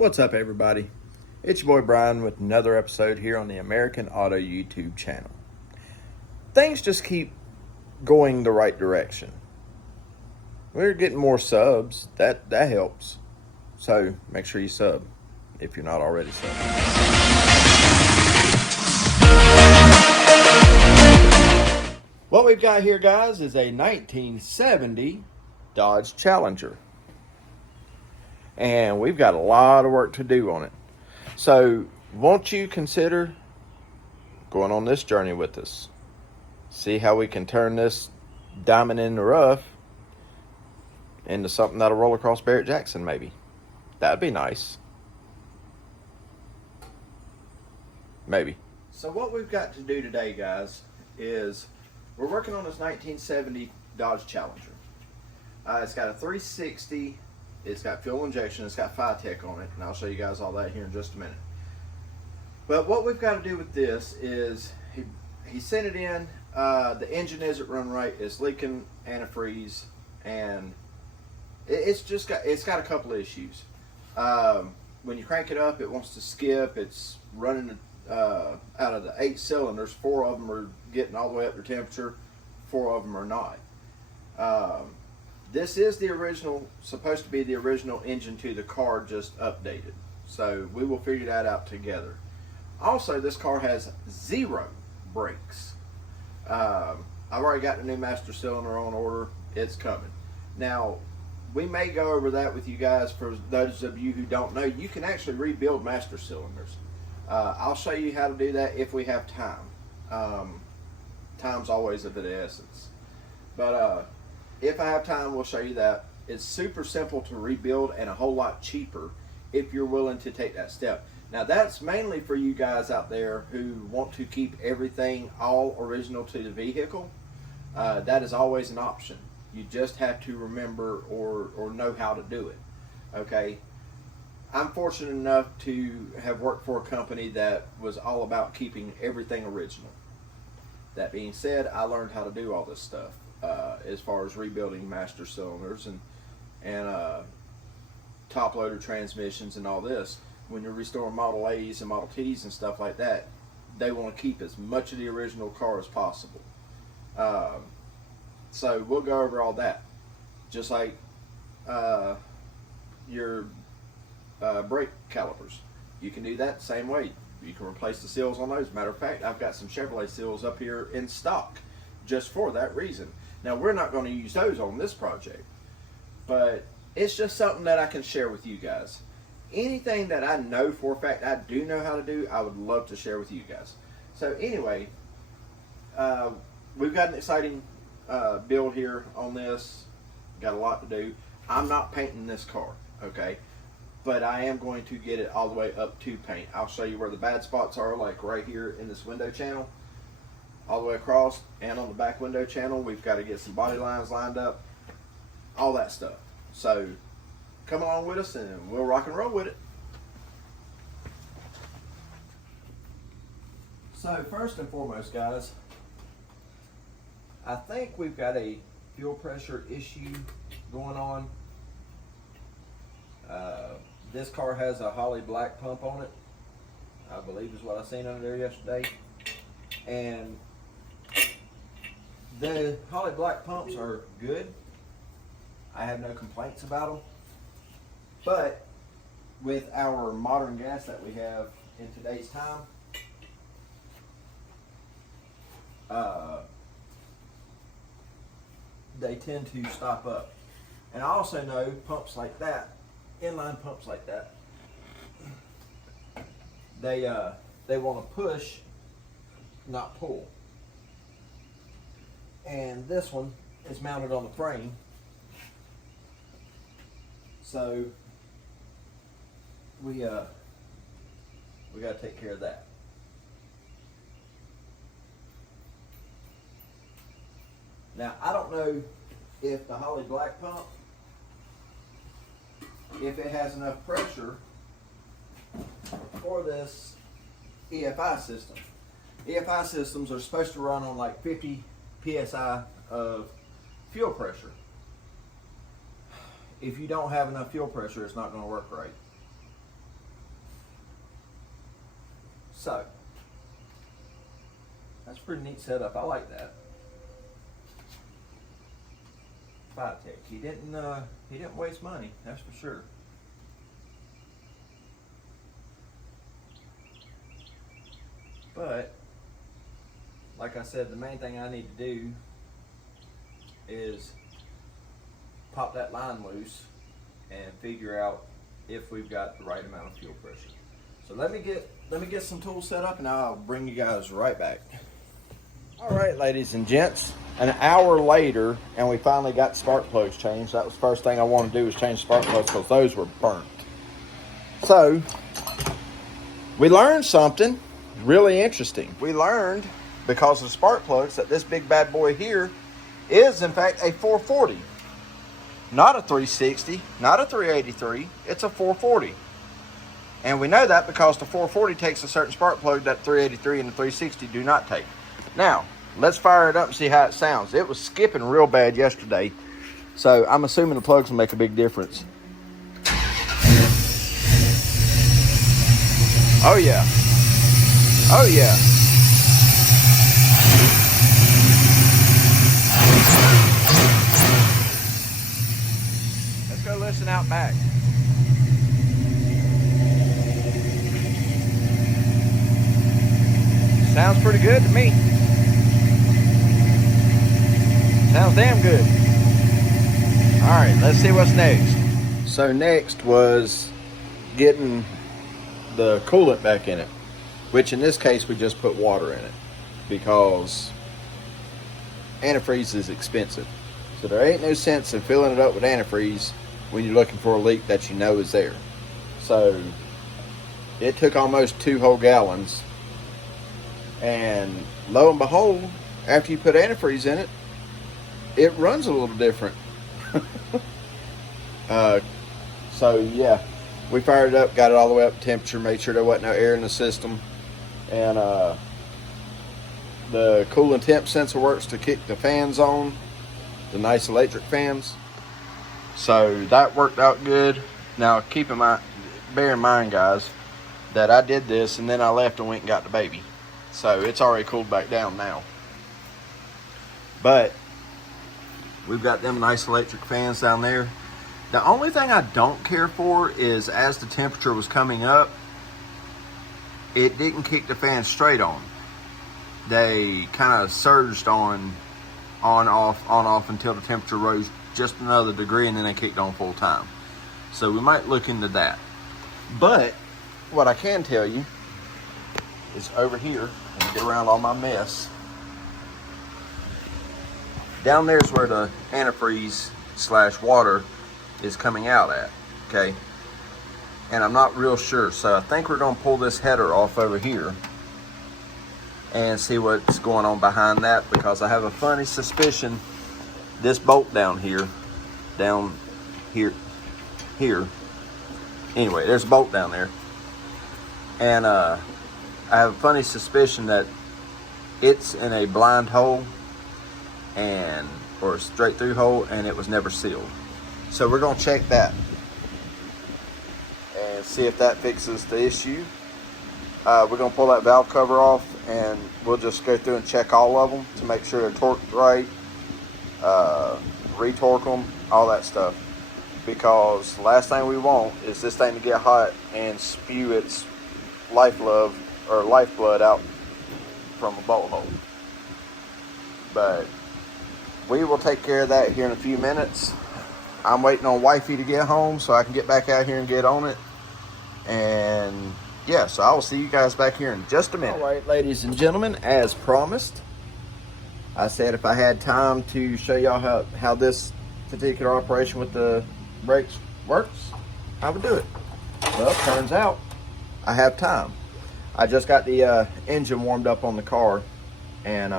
What's up, everybody? It's your boy Brian with another episode here on the American Auto YouTube channel. Things just keep going the right direction. We're getting more subs. That helps. So make sure you sub if you're not already subbed. What we've got here, guys, is a 1970 Dodge Challenger. And we've got a lot of work to do on it. So won't you consider going on this journey with us? See how we can turn this diamond in the rough into something that'll roll across Barrett Jackson, maybe. That'd be nice. Maybe. So what we've got to do today, guys, is we're working on this 1970 Dodge Challenger. It's got a 360. It's got fuel injection. It's got FiTech on it, and I'll show you guys all that here in just a minute. But what we've got to do with this is he sent it in. The engine isn't run right. It's leaking antifreeze, and it's got a couple of issues. When you crank it up, it wants to skip. It's running out of the 8 cylinders. 4 of them are getting all the way up to temperature. 4 of them are not. This is the original, supposed to be the original engine to the car, just updated. So we will figure that out together. Also, this car has 0 brakes. I've already got the new master cylinder on order. It's coming. Now, we may go over that with you guys. For those of you who don't know, you can actually rebuild master cylinders. I'll show you how to do that if we have time. Time's always of the essence. But if I have time, we'll show you that. It's super simple to rebuild and a whole lot cheaper if you're willing to take that step. Now, that's mainly for you guys out there who want to keep everything all original to the vehicle. That is always an option. You just have to remember or know how to do it. Okay? I'm fortunate enough to have worked for a company that was all about keeping everything original. That being said, I learned how to do all this stuff. As far as rebuilding master cylinders and top loader transmissions and all this. When you're restoring Model A's and Model T's and stuff like that, they want to keep as much of the original car as possible. So we'll go over all that. Just like your brake calipers. You can do that the same way. You can replace the seals on those. Matter of fact, I've got some Chevrolet seals up here in stock just for that reason. Now, we're not going to use those on this project, but it's just something that I can share with you guys. Anything that I know for a fact I do know how to do, I would love to share with you guys. So anyway, we've got an exciting build here on this. Got a lot to do. I'm not painting this car, okay? But I am going to get it all the way up to paint. I'll show you where the bad spots are, like right here in this window channel. All the way across, and on the back window channel, we've got to get some body lines lined up, all that stuff. So come along with us and we'll rock and roll with it. So first and foremost, guys, I think we've got a fuel pressure issue going on. This car has a Holley black pump on it, I believe is what I seen under there yesterday. And the Holley black pumps are good. I have no complaints about them. But with our modern gas that we have in today's time, they tend to stop up. And I also know pumps like that, inline pumps like that, they want to push, not pull. And this one is mounted on the frame, so we got to take care of that. Now, I don't know if the Holley black pump, if it has enough pressure for this EFI system. EFI systems are supposed to run on like 50 PSI of fuel pressure. If you don't have enough fuel pressure, it's not going to work right. So that's a pretty neat setup. I like that. Fivetech. He didn't waste money, that's for sure. But like I said, the main thing I need to do is pop that line loose and figure out if we've got the right amount of fuel pressure. So let me get some tools set up and I'll bring you guys right back. All right, ladies and gents, an hour later, and we finally got spark plugs changed. That was the first thing I wanted to do was change spark plugs because those were burnt. So we learned something really interesting. We learned, because of the spark plugs, that this big bad boy here is in fact a 440. Not a 360, not a 383, it's a 440. And we know that because the 440 takes a certain spark plug that 383 and the 360 do not take. Now, let's fire it up and see how it sounds. It was skipping real bad yesterday, so I'm assuming the plugs will make a big difference. Oh yeah. Oh yeah. Let's go listen out back. Sounds pretty good to me. Sounds damn good. All right, let's see what's next. So next was getting the coolant back in it, which in this case we just put water in it because antifreeze is expensive. So there ain't no sense in filling it up with antifreeze when you're looking for a leak that you know is there. So it took almost 2 whole gallons, and lo and behold, after you put antifreeze in it, it runs a little different. So yeah, we fired it up, got it all the way up to temperature, made sure there wasn't no air in the system, and the coolant temp sensor works to kick the fans on, the nice electric fans. So that worked out good. Now bear in mind, guys, that I did this and then I left and went and got the baby. So it's already cooled back down now. But we've got them nice electric fans down there. The only thing I don't care for is as the temperature was coming up, it didn't kick the fan straight on. They kind of surged on, off until the temperature rose just another degree, and then they kicked on full time. So we might look into that. But what I can tell you is over here, let me get around all my mess. Down there is where the antifreeze / water is coming out at, okay? And I'm not real sure, so I think we're gonna pull this header off over here and see what's going on behind that, because I have a funny suspicion this bolt down here, anyway, there's a bolt down there, and I have a funny suspicion that it's in a blind hole or a straight through hole, and it was never sealed. So we're gonna check that and see if that fixes the issue. We're gonna pull that valve cover off, and we'll just go through and check all of them to make sure they're torqued right, retorque them, all that stuff. Because the last thing we want is this thing to get hot and spew its lifeblood out from a bolt hole. But we will take care of that here in a few minutes. I'm waiting on wifey to get home so I can get back out here and get on it. And yeah, so I will see you guys back here in just a minute. All right, ladies and gentlemen, as promised, I said if I had time to show y'all how this particular operation with the brakes works, I would do it. Well, turns out I have time. I just got the engine warmed up on the car and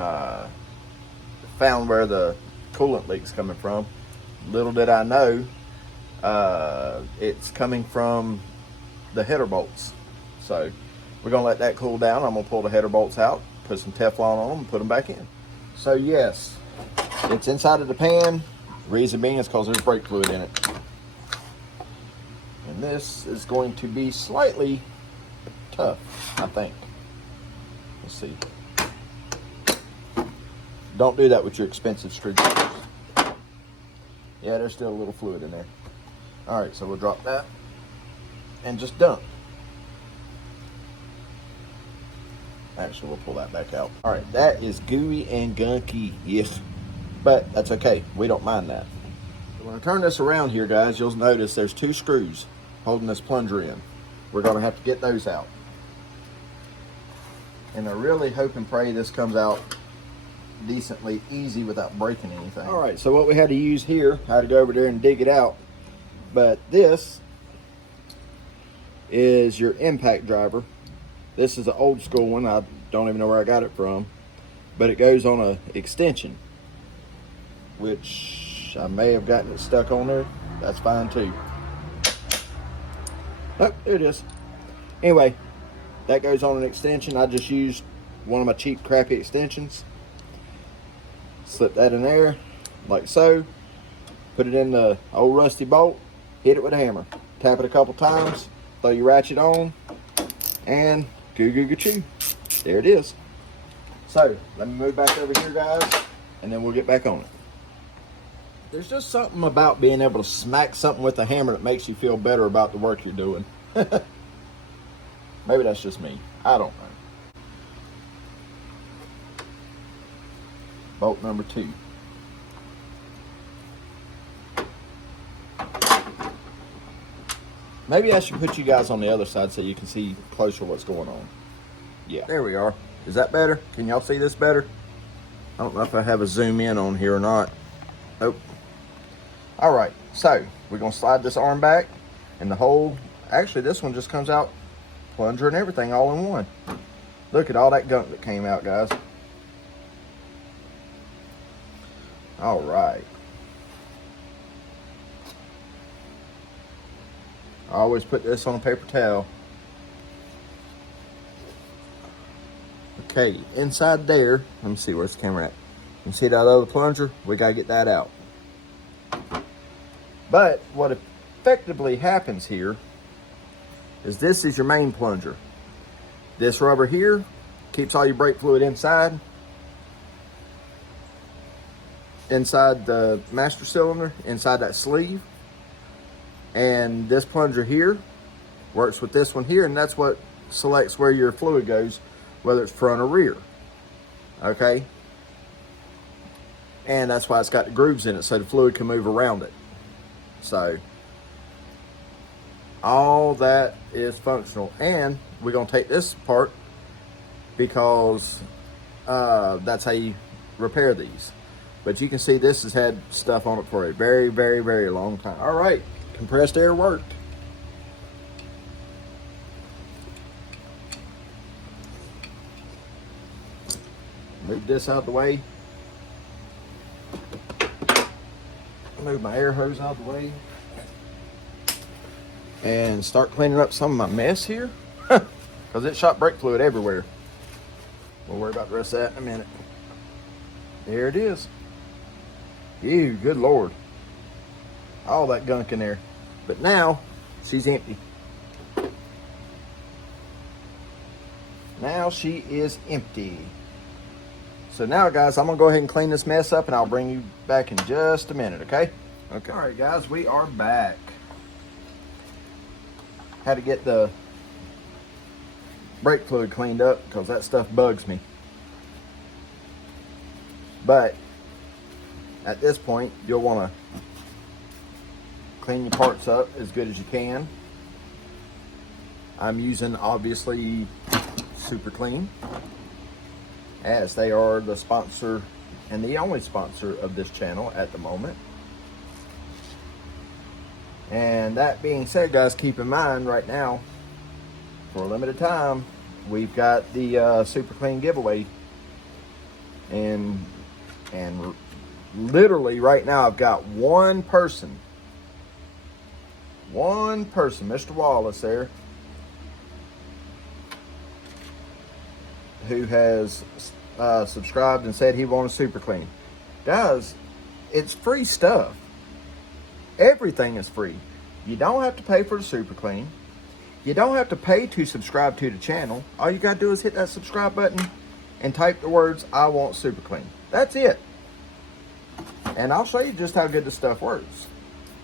found where the coolant leak's coming from. Little did I know, it's coming from the header bolts. So we're gonna let that cool down. I'm gonna pull the header bolts out, put some Teflon on them, and put them back in. So yes, it's inside of the pan. Reason being is because there's brake fluid in it. And this is going to be slightly tough, I think. Let's see. Don't do that with your expensive screwdrivers. Yeah, there's still a little fluid in there. All right, so we'll drop that and just dump. Actually, we'll pull that back out. All right, that is gooey and gunky, yes, but that's okay. We don't mind that. So when I turn this around here, guys, you'll notice there's 2 screws holding this plunger in. We're gonna have to get those out. And I really hope and pray this comes out decently easy without breaking anything. All right, so what we had to use here, I had to go over there and dig it out. But this is your impact driver. This is an old school one. I don't even know where I got it from, but it goes on a extension, which I may have gotten it stuck on there. That's fine too. Oh, there it is. Anyway, that goes on an extension. I just used one of my cheap, crappy extensions. Slip that in there, like so. Put it in the old rusty bolt. Hit it with a hammer. Tap it a couple times. Throw your ratchet on, and goo goo goo choo. There it is. So let me move back over here, guys, and then we'll get back on it. There's just something about being able to smack something with a hammer that makes you feel better about the work you're doing. Maybe that's just me. I don't know. Bolt number 2. Maybe I should put you guys on the other side so you can see closer what's going on. Yeah, there we are. Is that better? Can y'all see this better? I don't know if I have a zoom in on here or not. Nope. All right, so we're gonna slide this arm back, and the whole, actually this one just comes out, plunger and everything all in one. Look at all that gunk that came out, guys. All right. I always put this on a paper towel. Okay, inside there, let me see, where's the camera at? You see that other plunger? We gotta get that out. But what effectively happens here is this is your main plunger. This rubber here keeps all your brake fluid inside the master cylinder, inside that sleeve. And this plunger here works with this one here, and that's what selects where your fluid goes, whether it's front or rear. Okay? And that's why it's got the grooves in it, so the fluid can move around it. So all that is functional. And we're going to take this apart because that's how you repair these. But you can see this has had stuff on it for a very, very, very long time. All right. Compressed air worked. Move this out of the way. Move my air hose out of the way. And start cleaning up some of my mess here. Because it shot brake fluid everywhere. We'll worry about the rest of that in a minute. There it is. Ew, good Lord. All that gunk in there. But now, she's empty. Now she is empty. So now, guys, I'm going to go ahead and clean this mess up, and I'll bring you back in just a minute, okay? Okay. All right, guys, we are back. Had to get the brake fluid cleaned up because that stuff bugs me. But at this point, you'll want to clean your parts up as good as you can. I'm using, obviously, Super Clean, as they are the sponsor and the only sponsor of this channel at the moment. And that being said, guys, keep in mind right now, for a limited time, we've got the Super Clean giveaway. And literally right now, I've got one person, Mr. Wallace there, who has subscribed and said he wanted Super Clean. Guys, it's free stuff. Everything is free. You don't have to pay for the Super Clean. You don't have to pay to subscribe to the channel. All you got to do is hit that subscribe button and type the words, "I want Super Clean." That's it. And I'll show you just how good this stuff works.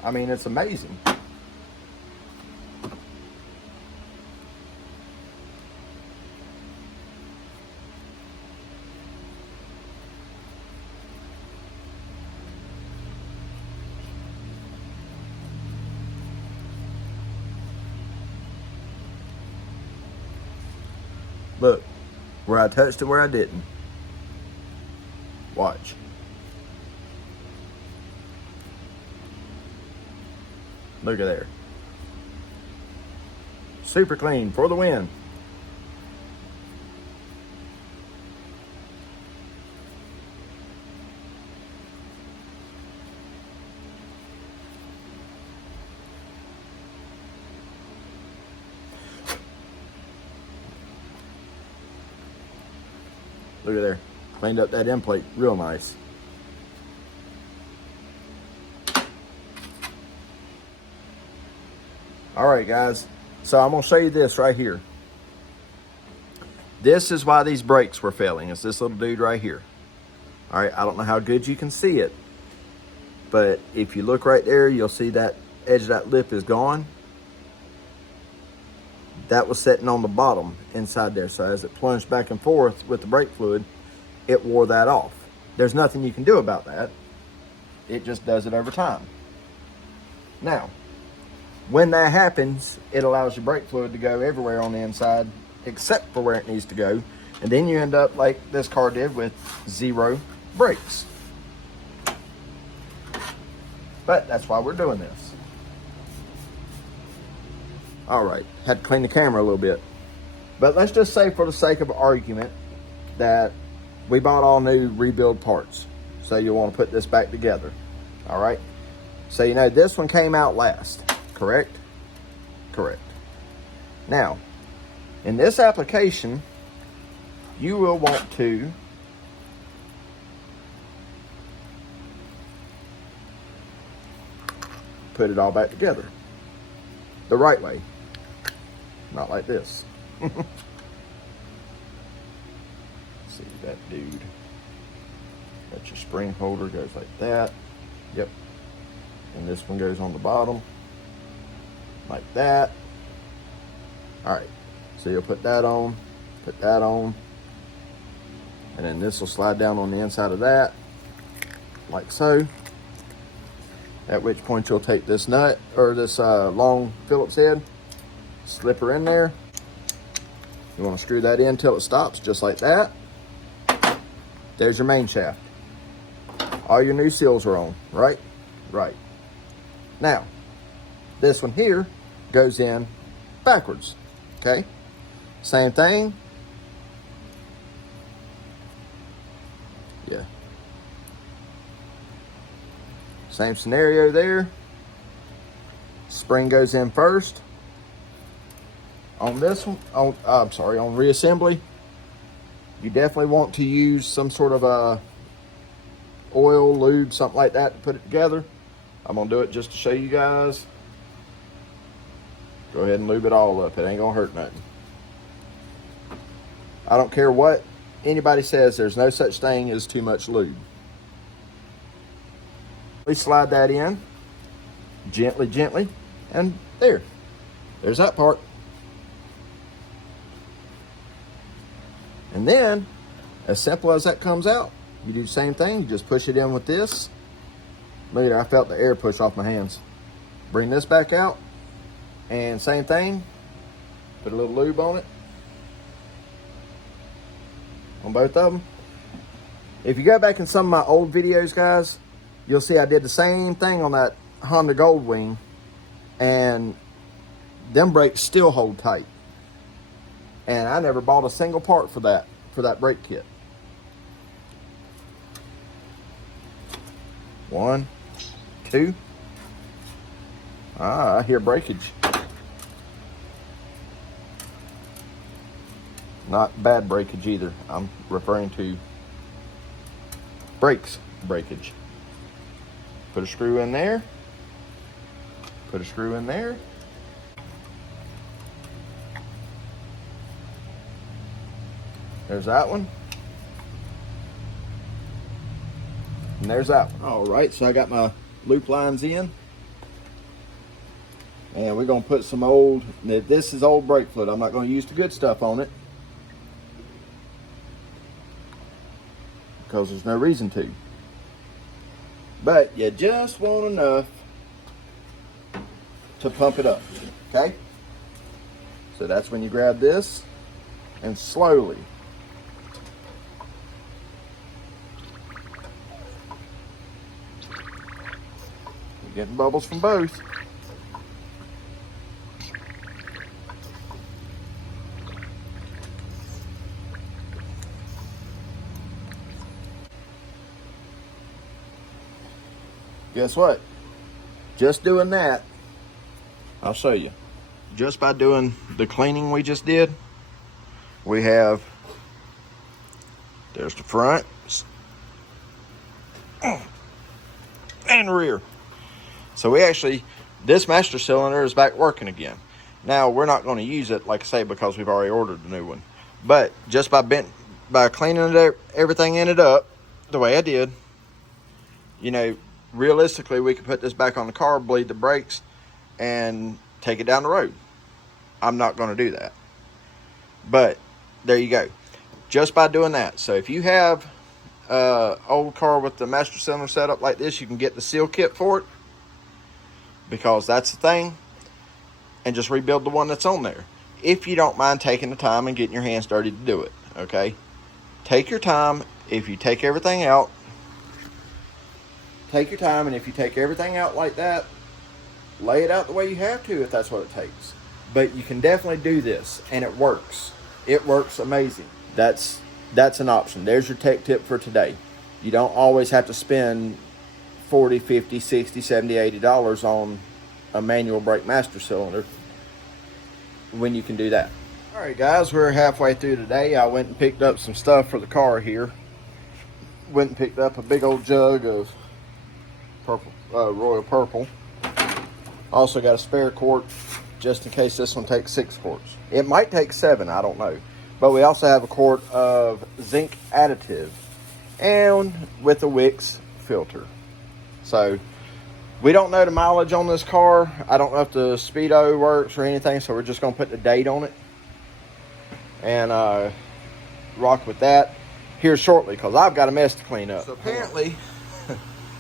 I mean, it's amazing. Look, where I touched it, where I didn't. Watch. Look at there. Super Clean for the win. Look at there. Cleaned up that end plate real nice. All right, guys. So I'm going to show you this right here. This is why these brakes were failing. It's this little dude right here. All right, I don't know how good you can see it, but if you look right there, you'll see that edge of that lip is gone. That was sitting on the bottom inside there. So as it plunged back and forth with the brake fluid, it wore that off. There's nothing you can do about that. It just does it over time. Now, when that happens, it allows your brake fluid to go everywhere on the inside except for where it needs to go. And then you end up like this car did with 0 brakes. But that's why we're doing this. All right, had to clean the camera a little bit. But let's just say for the sake of argument that we bought all new rebuild parts. So you'll want to put this back together. All right. So you know this one came out last, correct? Correct. Now, in this application, you will want to put it all back together the right way. Not like this. See that dude. That's your spring holder, goes like that. Yep. And this one goes on the bottom. Like that. Alright. So you'll put that on. Put that on. And then this will slide down on the inside of that. Like so. At which point you'll take this nut, or this long Phillips head, slip her in there. You want to screw that in till it stops, just like that. There's your main shaft. All your new seals are on, right? Right. Now, this one here goes in backwards, okay? Same thing. Yeah. Same scenario there. Spring goes in first. On this one, on reassembly, you definitely want to use some sort of a oil, lube, something like that to put it together. I'm gonna do it just to show you guys. Go ahead and lube it all up. It ain't gonna hurt nothing. I don't care what anybody says, there's no such thing as too much lube. We slide that in gently, gently, and there's that part. And then, as simple as that comes out, you do the same thing. You just push it in with this. Look at it, I felt the air push off my hands. Bring this back out, and same thing. Put a little lube on it. On both of them. If you go back in some of my old videos, guys, you'll see I did the same thing on that Honda Goldwing, and them brakes still hold tight. And I never bought a single part for that brake kit. 1, 2. I hear breakage. Not bad breakage either. I'm referring to brakes breakage. Put a screw in there. Put a screw in there. There's that one. And there's that one. All right, so I got my loop lines in. And we're going to put some old, this is old brake fluid. I'm not going to use the good stuff on it, because there's no reason to. But you just want enough to pump it up, okay? So that's when you grab this and slowly you're getting bubbles from both. Guess what? Just doing that, I'll show you. Just by doing the cleaning we just did, we have, there's the front and rear. So we actually, this master cylinder is back working again. Now we're not going to use it, like I say, because we've already ordered a new one. But just by cleaning everything in it up the way I did, you know, realistically, we could put this back on the car, bleed the brakes, and take it down the road. I'm not going to do that. But there you go. Just by doing that. So if you have an old car with the master cylinder set up like this, you can get the seal kit for it, because that's the thing, and just rebuild the one that's on there. If you don't mind taking the time and getting your hands dirty to do it, okay? Take your time. If you take everything out, take your time, and if you take everything out like that, lay it out the way you have to if that's what it takes. But you can definitely do this, and it works. It works amazing. That's an option. There's your tech tip for today. You don't always have to spend $40, $50, $60, $70, $80 on a manual brake master cylinder when you can do that. All right, guys, we're halfway through today. I went and picked up some stuff for the car here. Went and picked up a big old jug of purple, Royal Purple. Also got a spare quart just in case this one takes 6 quarts. It might take 7, I don't know. But we also have a quart of zinc additive and with a Wix filter. So we don't know the mileage on this car. I don't know if the speedo works or anything, so we're just going to put the date on it and rock with that here shortly, because I've got a mess to clean up. So apparently,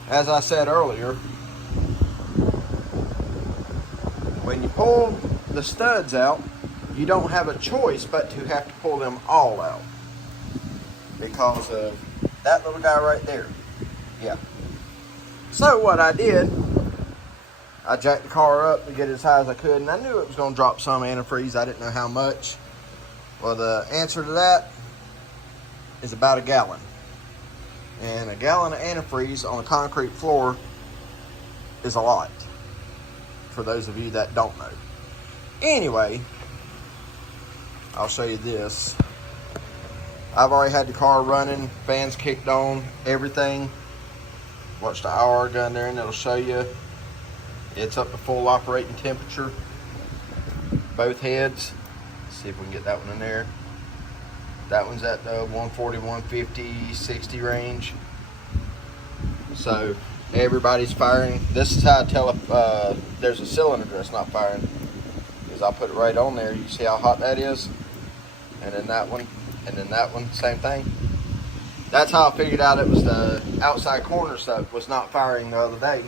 as I said earlier, when you pull the studs out, you don't have a choice but to have to pull them all out because of that little guy right there. Yeah. So what I did, I jacked the car up to get it as high as I could, and I knew it was going to drop some antifreeze. I didn't know how much. Well, the answer to that is about 1 gallon. And 1 gallon of antifreeze on a concrete floor is a lot, for those of you that don't know. Anyway, I'll show you this. I've already had the car running, fans kicked on, everything. Watch the IR gun there and it'll show you it's up to full operating temperature. Both heads. Let's see if we can get that one in there. That one's at the 140, 150, 60 range. So everybody's firing. This is how I tell if there's a cylinder that's not firing, is I'll put it right on there. You see how hot that is? And then that one, and then that one, same thing. That's how I figured out it was the outside corner stuff was not firing the other day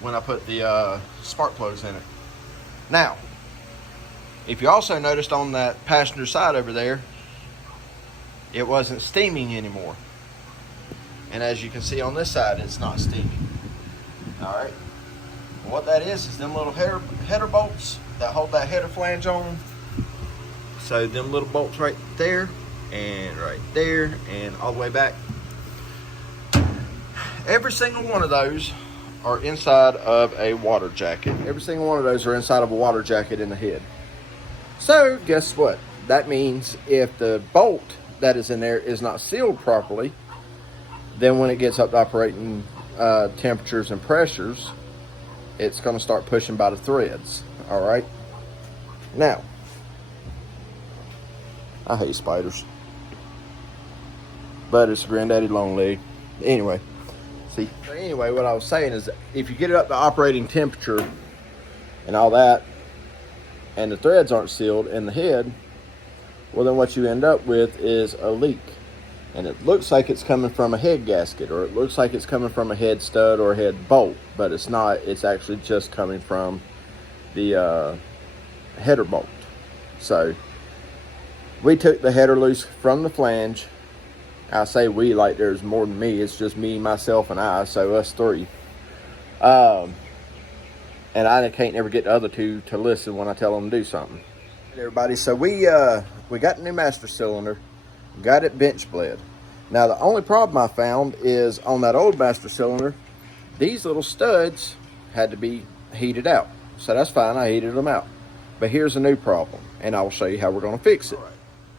when I put the spark plugs in it. Now, if you also noticed on that passenger side over there, it wasn't steaming anymore. And as you can see on this side, it's not steaming. All right. And what that is them little header bolts that hold that header flange on. So them little bolts right there and right there and all the way back. Every single one of those are inside of a water jacket. Every single one of those are inside of a water jacket in the head. So guess what? That means if the bolt that is in there is not sealed properly, then when it gets up to operating temperatures and pressures, it's going to start pushing by the threads. All right. Now, I hate spiders. but it's a granddaddy long leg. Anyway, see. So anyway, what I was saying is, if you get it up to operating temperature and all that, and the threads aren't sealed in the head, well, then what you end up with is a leak. And it looks like it's coming from a head gasket, or it looks like it's coming from a head stud or a head bolt, but it's not. It's actually just coming from the header bolt. So we took the header loose from the flange. I say we like there's more than me. It's just me, myself, and I, so us three. And I can't never get the other two to listen when I tell them to do something. Everybody, so we got the new master cylinder, got it bench bled. Now the only problem I found is on that old master cylinder, these little studs had to be heated out. So that's fine, I heated them out. But here's a new problem, and I will show you how we're going to fix it.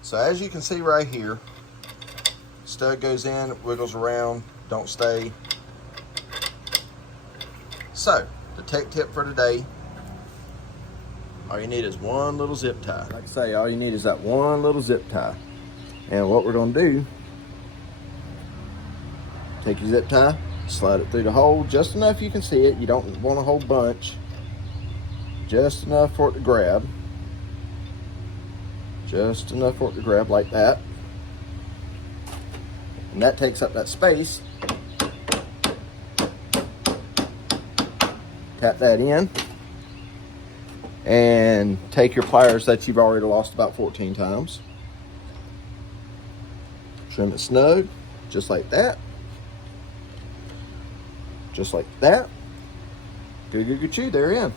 So as you can see right here, stud goes in, wiggles around, don't stay. So the tech tip for today, all you need is one little zip tie. Like I say, all you need is that one little zip tie. And what we're going to do, take your zip tie, slide it through the hole just enough you can see it. You don't want a whole bunch, just enough for it to grab. Just enough for it to grab like that. And that takes up that space. Tap that in. And take your pliers that you've already lost about 14 times. Trim it snug, just like that. Just like that. Good, they're in.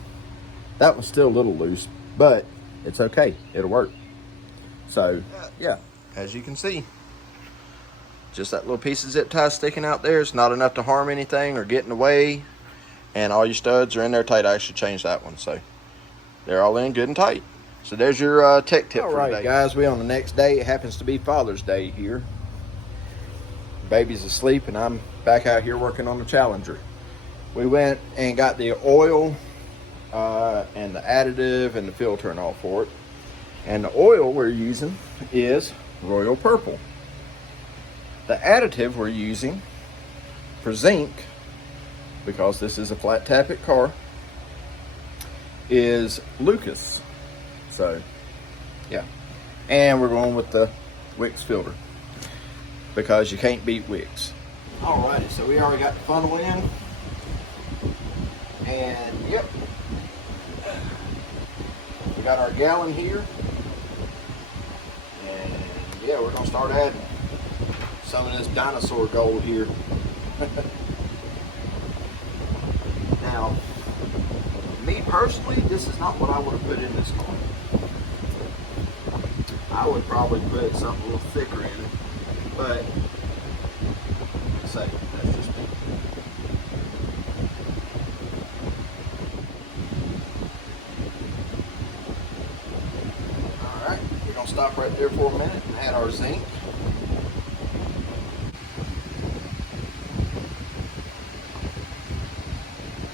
That one's still a little loose, but it's okay, it'll work. So, yeah, as you can see, just that little piece of zip tie sticking out there. It's not enough to harm anything or get in the way. And all your studs are in there tight. I should change that one. So, they're all in good and tight. So, there's your tech tip for today. All right, guys, we on the next day. It happens to be Father's Day here. Baby's asleep, and I'm back out here working on the Challenger. We went and got the oil and the additive and the filter and all for it. And the oil we're using is Royal Purple. The additive we're using for zinc, because this is a flat tappet car, is Lucas. So, yeah. And we're going with the Wix filter, because you can't beat Wix. Alrighty, so we already got the funnel in. And, yep. We got our gallon here. And, yeah, we're going to start adding some of this dinosaur gold here. Now, me personally, this is not what I would have put in this car. I would probably put something a little thicker in it, but say that's just me. All right, we're gonna stop right there for a minute and add our zinc.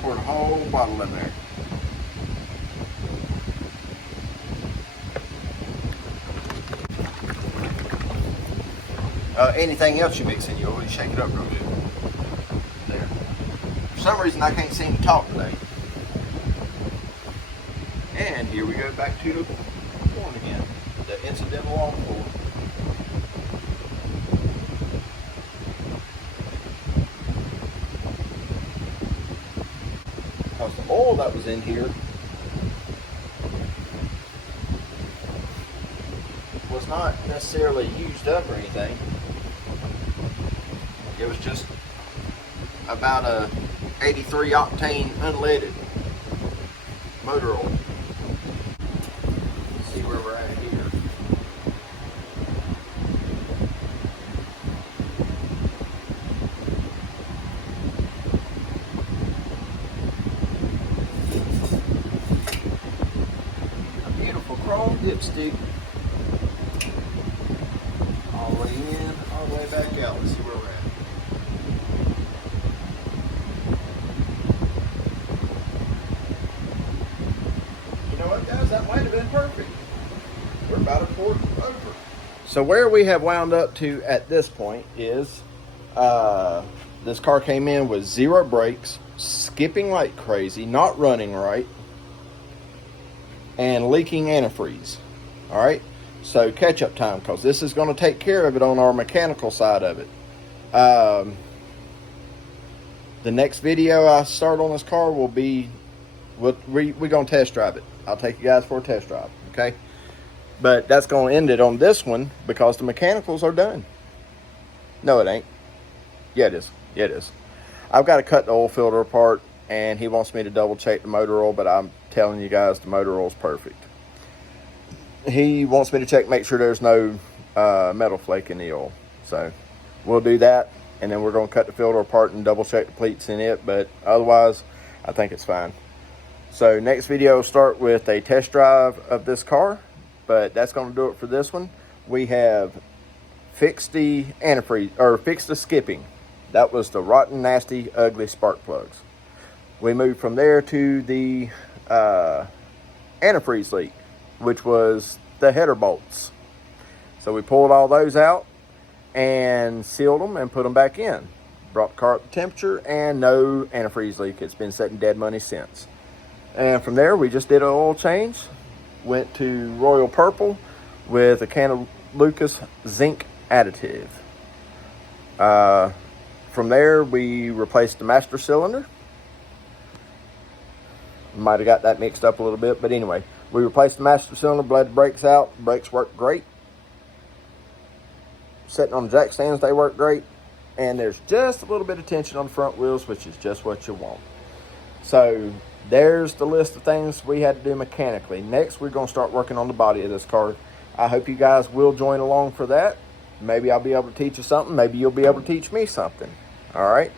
Pour the whole bottle in there. Anything else you mix in, you always shake it up real good. There. For some reason, I can't seem to talk today. And here we go back to the corn again. The incidental on pour. Because the oil that was in here was not necessarily used up or anything. It was just about a 83 octane unleaded motor oil. Let's see where we're at here. A beautiful chrome dipstick. All the way in, all the way back out. Let's see where we're at. You know what, guys? That might have been perfect. We're about a quart over. So where we have wound up to at this point is this car came in with 0 brakes, skipping like crazy, not running right, and leaking antifreeze. All right, so catch up time, because this is going to take care of it on our mechanical side of it. The next video I start on this car will be, we're going to test drive it. I'll take you guys for a test drive, okay? But that's going to end it on this one because the mechanicals are done. No, it ain't. Yeah, it is. Yeah, it is. I've got to cut the oil filter apart, and he wants me to double check the motor oil, but I'm telling you guys the motor oil is perfect. He wants me to check, make sure there's no metal flake in the oil. So we'll do that, and then we're going to cut the filter apart and double check the pleats in it, but otherwise I think it's fine. So next video will start with a test drive of this car, but that's going to do it for this one. We have fixed the antifreeze, or fixed the skipping. That was the rotten, nasty, ugly spark plugs. We moved from there to the antifreeze leak, which was the header bolts. So we pulled all those out and sealed them and put them back in. Brought the car up to temperature, and no antifreeze leak. It's been sitting dead money since. And from there, we just did an oil change. Went to Royal Purple with a can of Lucas zinc additive. From there, we replaced the master cylinder. Might have got that mixed up a little bit, but anyway, we replaced the master cylinder, bled the brakes out. Brakes work great. Sitting on the jack stands, they work great. And there's just a little bit of tension on the front wheels, which is just what you want. So there's the list of things we had to do mechanically. Next, we're going to start working on the body of this car. I hope you guys will join along for that. Maybe I'll be able to teach you something. Maybe you'll be able to teach me something. All right?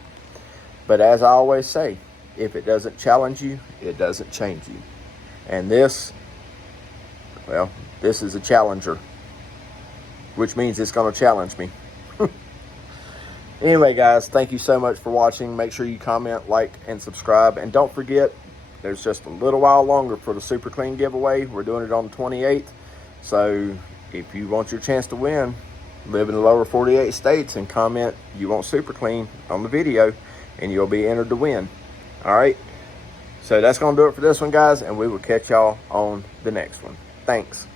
But as I always say, if it doesn't challenge you, it doesn't change you. And this, well, this is a challenger, which means it's going to challenge me. Anyway, guys, thank you so much for watching. Make sure you comment, like, and subscribe. And don't forget, there's just a little while longer for the Super Clean giveaway. We're doing it on the 28th. So if you want your chance to win, live in the lower 48 states and comment you want Super Clean on the video, and you'll be entered to win. All right? So that's going to do it for this one, guys, and we will catch y'all on the next one. Thanks.